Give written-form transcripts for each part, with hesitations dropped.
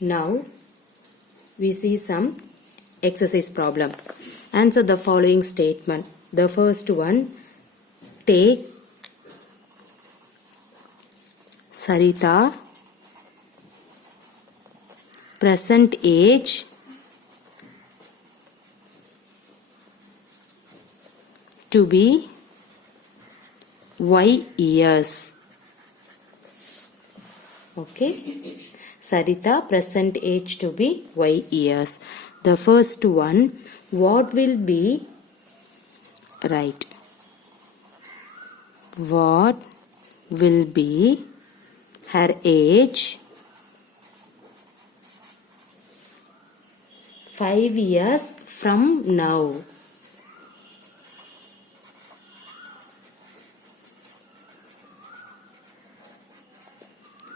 Now we see some exercise problem. Answer the following statement. The first one, take Sarita present age to be Y years. Okay. Sarita present age to be Y years. The first one, what will be right? What will be her age 5 years from now?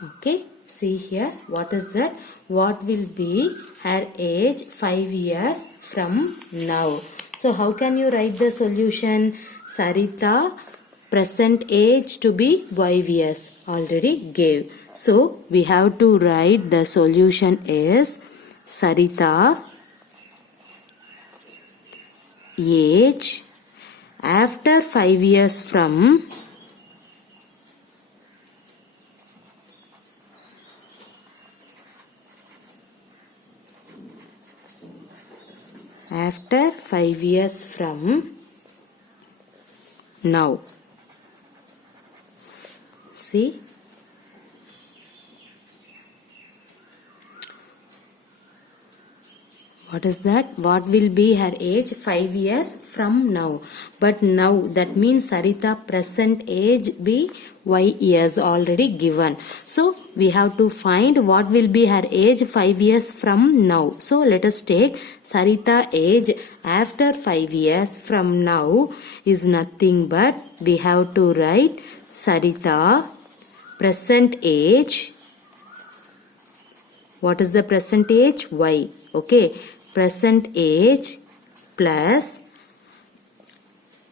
Okay, see here, what is that? What will be her age 5 years from now? So how can you write the solution? Sarita present age to be Y years already gave. So we have to write the solution is Sarita age after 5 years from after 5 years from now. See, what is that? What will be her age 5 years from now? But now that means Sarita present age be Y years already given. So we have to find what will be her age 5 years from now. So let us take Sarita age after 5 years from now is nothing but we have to write Sarita present age. What is the present age? Y. Okay. Present age plus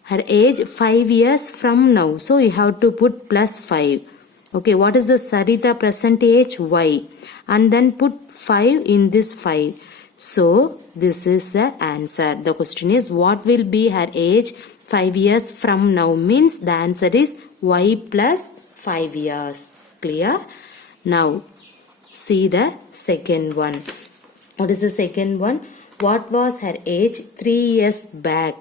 her age 5 years from now. So you have to put plus 5. Okay, what is the Sarita present age? Y. And then put 5 in this 5. So this is the answer. The question is what will be her age 5 years from now? Means the answer is Y plus 5 years. Clear? Now see the second one. What is the second one? What was her age 3 years back?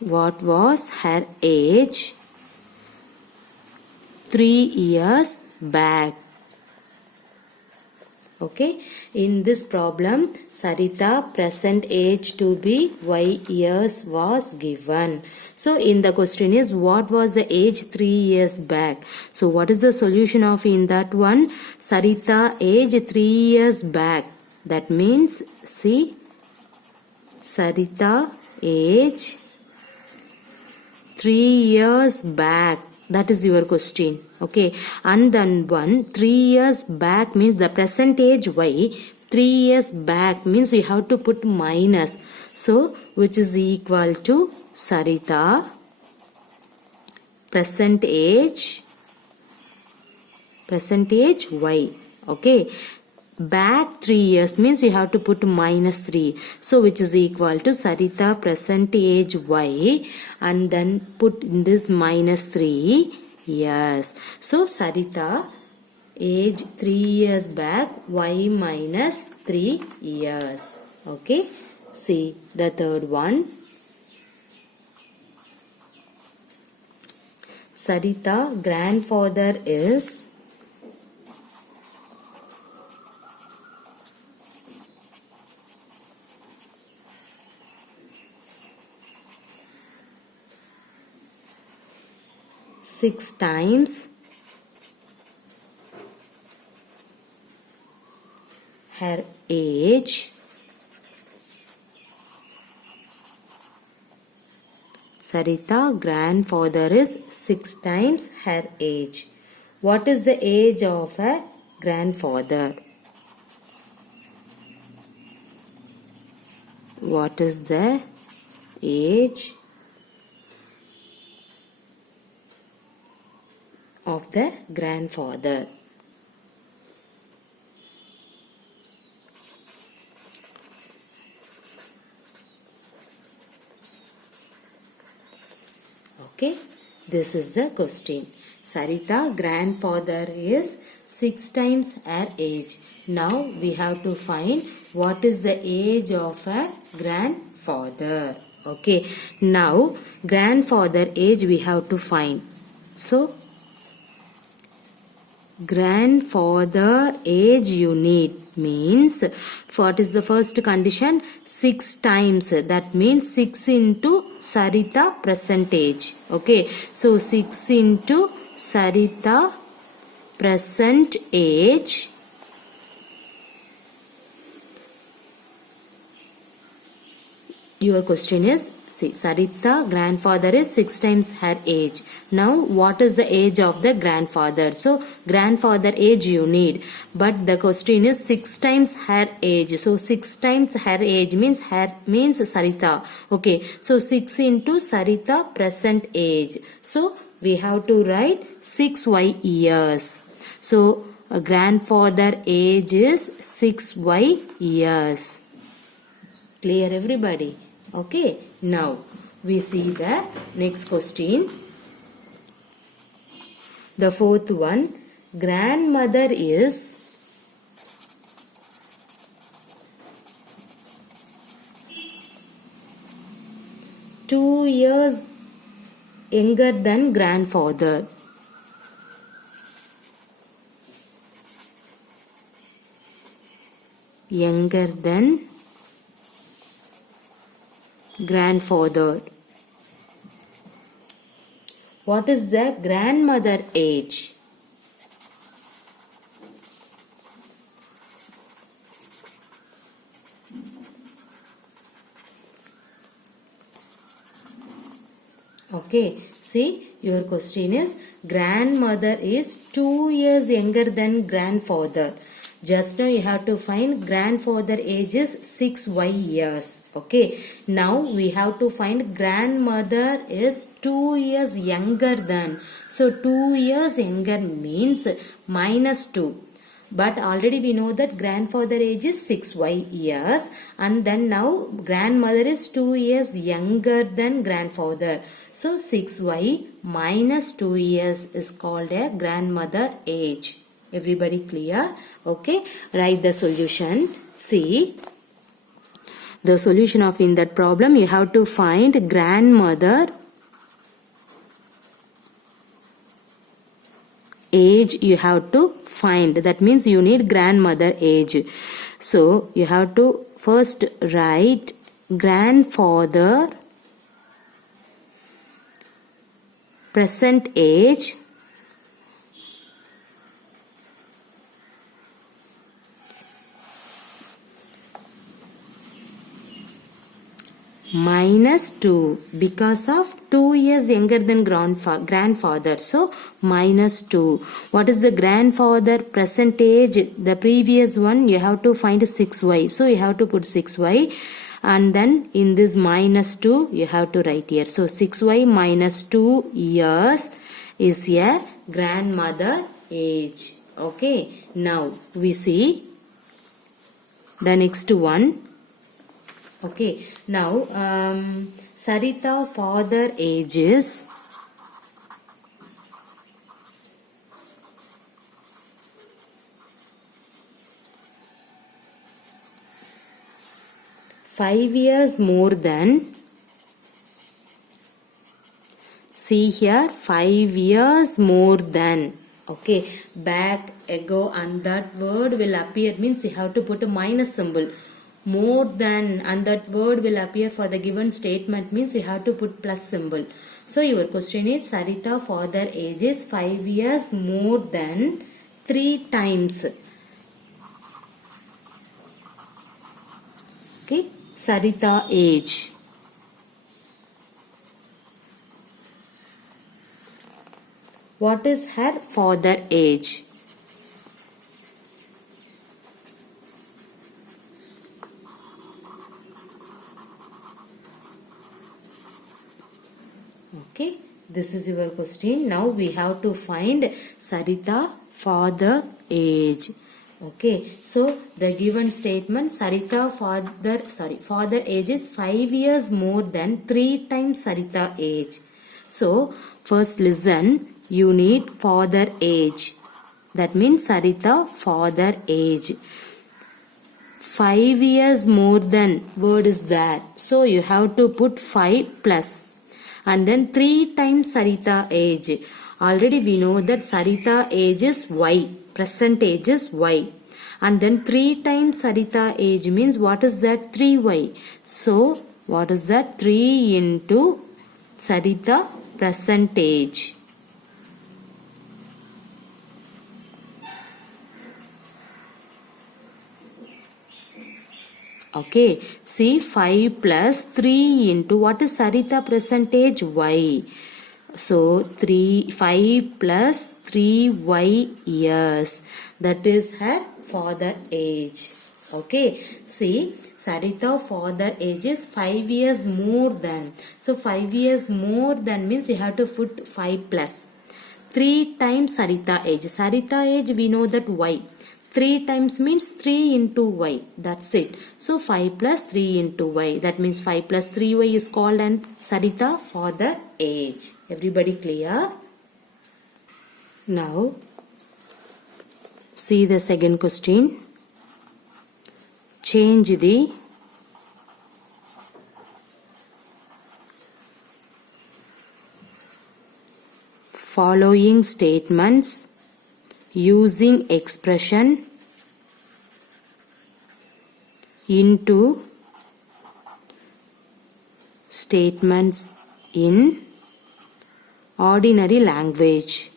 What was her age 3 years back? Okay, in this problem, Sarita present age to be Y years was given. So in the question is what was the age 3 years back? So what is the solution of in that one? Sarita age 3 years back. That means see Sarita age 3 years back. That is your question. Okay. And then 3 years back means the present age Y. 3 years back means you have to put minus. So which is equal to Sarita present age Y. Okay. Back 3 years means you have to put minus 3. So which is equal to Sarita present age Y and then put in this minus 3 years. So Sarita age 3 years back Y minus 3 years. Okay. See the third one. Sarita grandfather is six times her age. Sarita grandfather is 6 times her age. What is the age of her grandfather? What is the age of the grandfather. Okay, this is the question. Sarita grandfather is 6 times her age. Now we have to find what is the age of her grandfather. Okay, now grandfather age we have to find. So grandfather age you need means what is the first condition? 6 times, that means 6 into Sarita present age. Okay, so 6 into Sarita present age your question is, see, Sarita grandfather is 6 times her age. Now what is the age of the grandfather? So grandfather age you need, but the question is 6 times her age. So 6 times her age means Sarita. Okay, so 6 into Sarita present age. So we have to write 6y years. So grandfather age is 6y years. Clear everybody? Okay, now we see the next question. The fourth one, grandmother is 2 years younger than grandfather. Younger than grandfather. What is the grandmother age? Okay, see, your question is grandmother is 2 years younger than grandfather. Just now you have to find grandfather age is 6y years. Okay, now we have to find grandmother is 2 years younger than. So 2 years younger means minus 2. But already we know that grandfather age is 6y years, and then now grandmother is 2 years younger than grandfather. So 6y minus 2 years is called a grandmother age. Everybody clear? Okay, write the solution. See, the solution of in that problem you have to find grandmother age you have to find. That means you need grandmother age. So you have to first write grandfather present age minus 2 because of 2 years younger than grandfather. So minus 2. What is the grandfather present age? The previous one you have to find 6y. So you have to put 6y, and then in this minus 2 you have to write here. So 6y minus 2 years is a grandmother age. Okay, now we see the next one. Okay, now Sarita father age is 5 years more than, see here, 5 years more than. Okay, back, ago, and that word will appear means you have to put a minus symbol. More than, and that word will appear for the given statement means you have to put plus symbol. So your question is Sarita father age is 5 years more than 3 times. Okay, Sarita age. What is her father age? Okay, This is your question. Now we have to find Sarita father age. Okay, so the given statement Sarita father age is 5 years more than 3 times Sarita age. So first listen, you need father age. That means Sarita father age. 5 years more than word is there. So you have to put 5 plus. And then 3 times Sarita age. Already we know that Sarita age is Y. Present age is Y. And then 3 times Sarita age means what is that? 3Y. So what is that? 3 into Sarita present age. Okay, see 5 plus 3 into what is Sarita percentage? Y. So 5 plus 3y years. That is her father age. Okay, see Sarita father age is 5 years more than. So 5 years more than means you have to put 5 plus. 3 times Sarita age. Sarita age we know that y. 3 times means 3 into y. That's it. So 5 plus 3 into y. That means 5 plus 3y is called and Sarita father age. Everybody clear? Now see the second question. Change the following statements using expression into statements in ordinary language.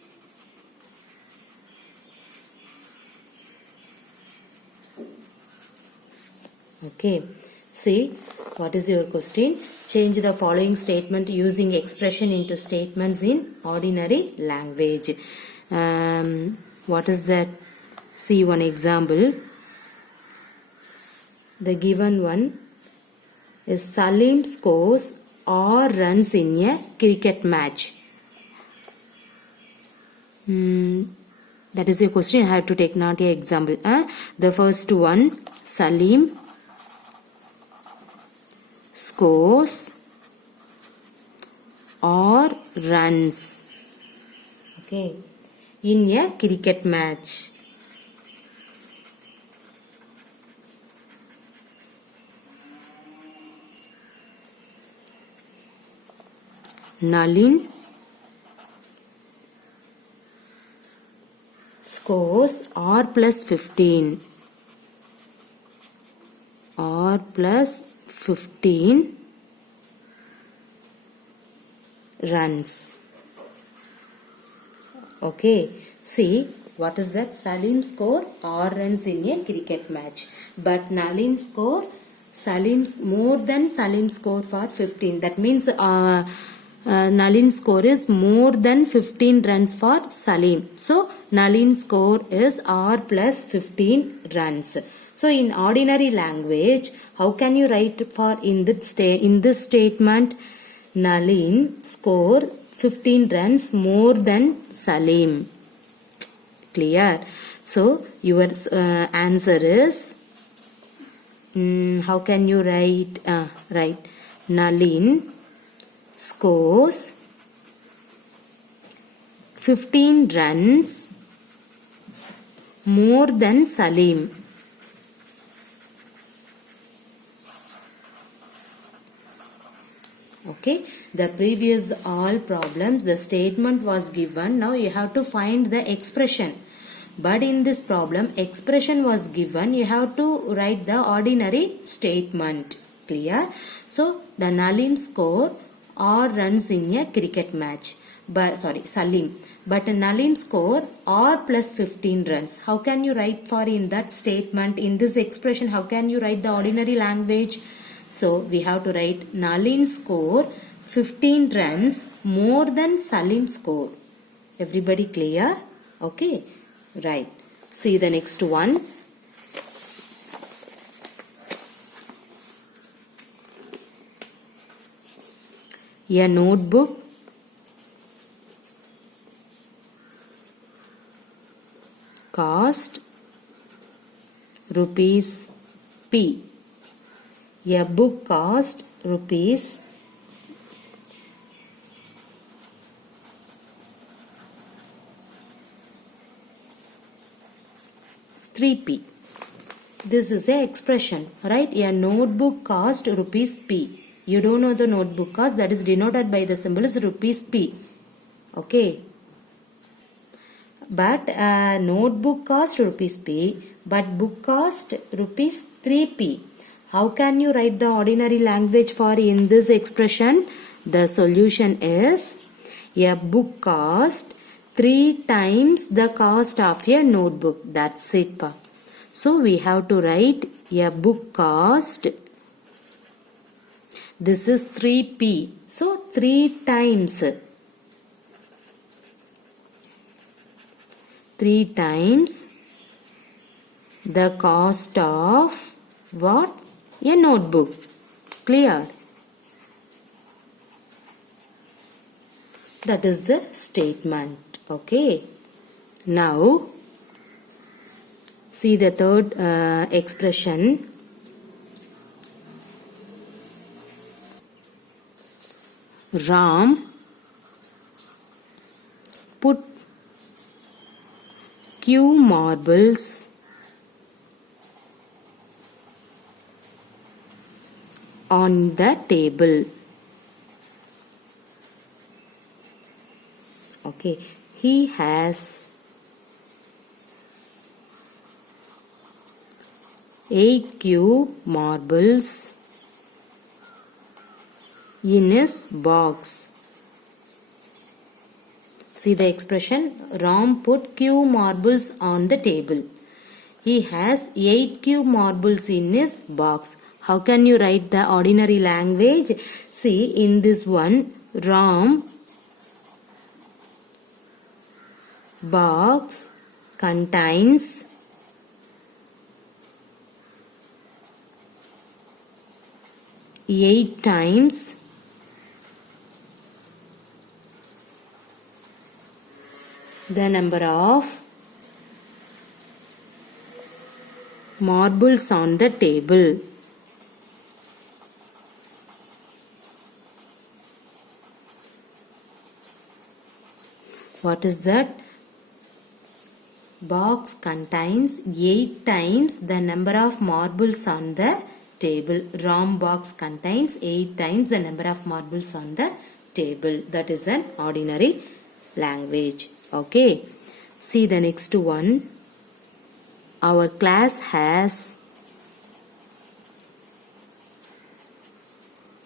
Okay, see what is your question? Change the following statement using expression into statements in ordinary language. What is that? See one example. The given one is Salim scores or runs in a cricket match. That is a question. I have to take not a example. The first one, Salim scores or runs. Okay. In a cricket match. Nalin scores R plus 15. R plus 15 runs. Okay, see what is that? Salim score or runs in a cricket match. But Nalin score more than Salim score for 15. That means Nalin score is more than 15 runs for Salim. So Nalin score is R plus 15 runs. So in ordinary language, how can you write for in this statement? Nalin score 15 runs more than Salim. Clear? So your answer is how can you write? Right. Nalin scores 15 runs more than Salim. Okay, the previous all problems, the statement was given. Now you have to find the expression. But in this problem, expression was given. You have to write the ordinary statement. Clear? So, the Nalin score or runs in a cricket match. But Salim. But Nalin score or plus 15 runs. How can you write for in that statement? In this expression, how can you write the ordinary language? So, we have to write Nalin score 15 runs more than Salim score. Everybody clear? Okay. Right. See the next one. A notebook cost rupees P. A book cost rupees 3p. This is the expression, right? A notebook cost rupees P. You don't know the notebook cost, that is denoted by the symbol is rupees P. Okay. But notebook cost rupees P, but book cost rupees 3p. How can you write the ordinary language for in this expression? The solution is a book cost 3 times the cost of a notebook. That's it, pa. So we have to write a book cost. This is 3p. So 3 times. 3 times the cost of what? A notebook. Clear? That is the statement. Okay. Now, see the third expression. Ram put Q marbles on the table. Okay, he has 8 cube marbles in his box. See the expression, Ram put Q marbles on the table. He has 8 cube marbles in his box. How can you write the ordinary language? See in this one, Ram box contains 8 times the number of marbles on the table. What is that? Box contains 8 times the number of marbles on the table. Ram box contains 8 times the number of marbles on the table. That is an ordinary language. Okay. See the next one. Our class has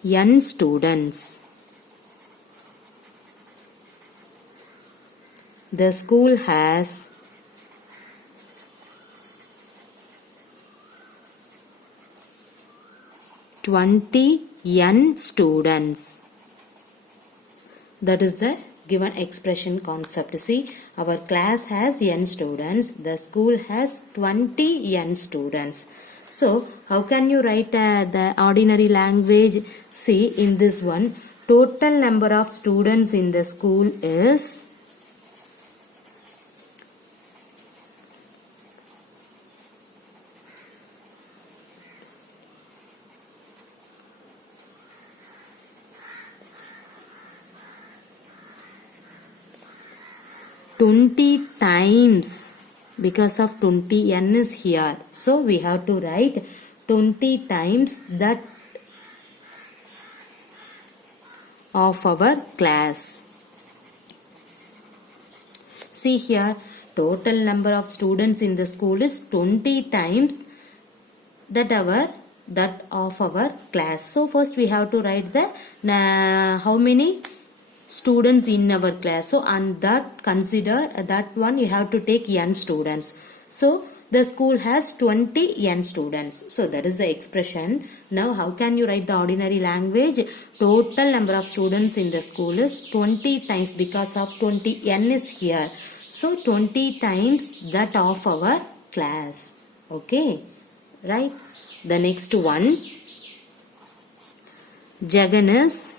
n students. The school has 20 n students. That is the given expression concept. See, our class has n students. The school has 20 n students. So, how can you write the ordinary language? See, in this one, total number of students in the school is 20 times, because of 20 n is here. So we have to write 20 times that of our class. See here, total number of students in the school is 20 times that of our class. So first we have to write the how many students in our class. So and that consider that one you have to take n students. So the school has 20 n students. So that is the expression. Now how can you write the ordinary language? Total number of students in the school is 20 times, because of 20 n is here. So 20 times that of our class. Okay, right? The next one, Jagan is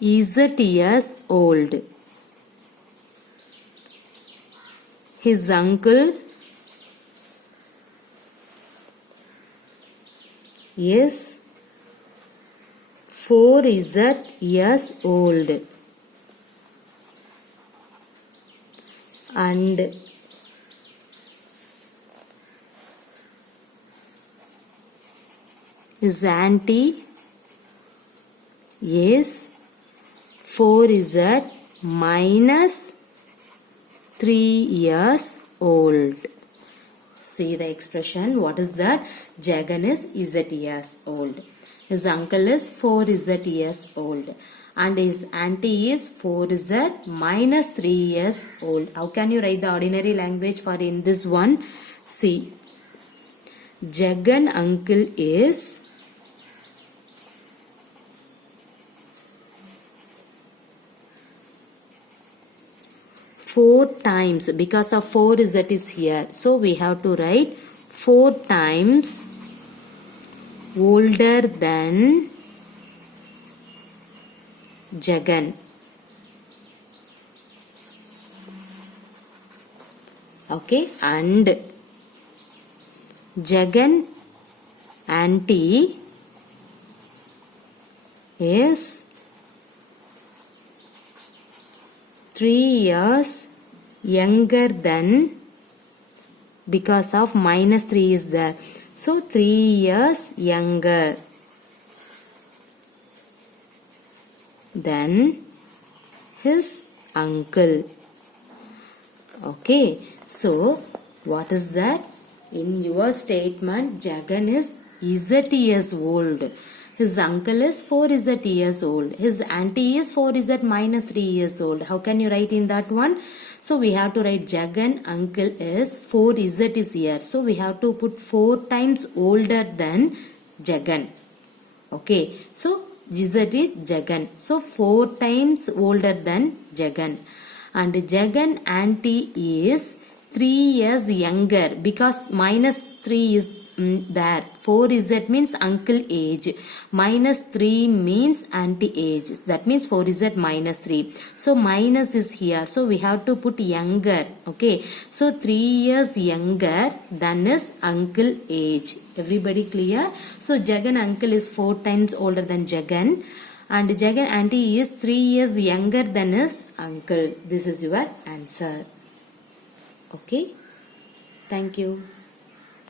8 years old. his uncle is 4Z years old and his auntie is 4Z minus 3 years old. See the expression. What is that? Jagan is Z years old. His uncle is 4Z years old. And his auntie is 4Z minus 3 years old. How can you write the ordinary language for in this one? See. Jagan uncle is 4 times, because of 4 Z is here, so we have to write 4 times older than Jagan. Okay, and Jagan auntie is 3 years younger than, because of minus 3 is there, so 3 years younger than his uncle. Okay, so what is that? In your statement, Jagan is Z years old. His uncle is 4Z years old. His auntie is 4Z minus 3 years old. How can you write in that one? So we have to write Jagan uncle is 4Z is here. So we have to put 4 times older than Jagan. Okay. So Z is Jagan. So 4 times older than Jagan. And Jagan auntie is 3 years younger, because minus 3 is there. 4Z means uncle age. Minus 3 means auntie age. That means 4Z minus 3. So minus is here. So we have to put younger. Okay. So 3 years younger than his uncle age. Everybody clear? So Jagan uncle is 4 times older than Jagan. And Jagan auntie is 3 years younger than his uncle. This is your answer. Okay. Thank you.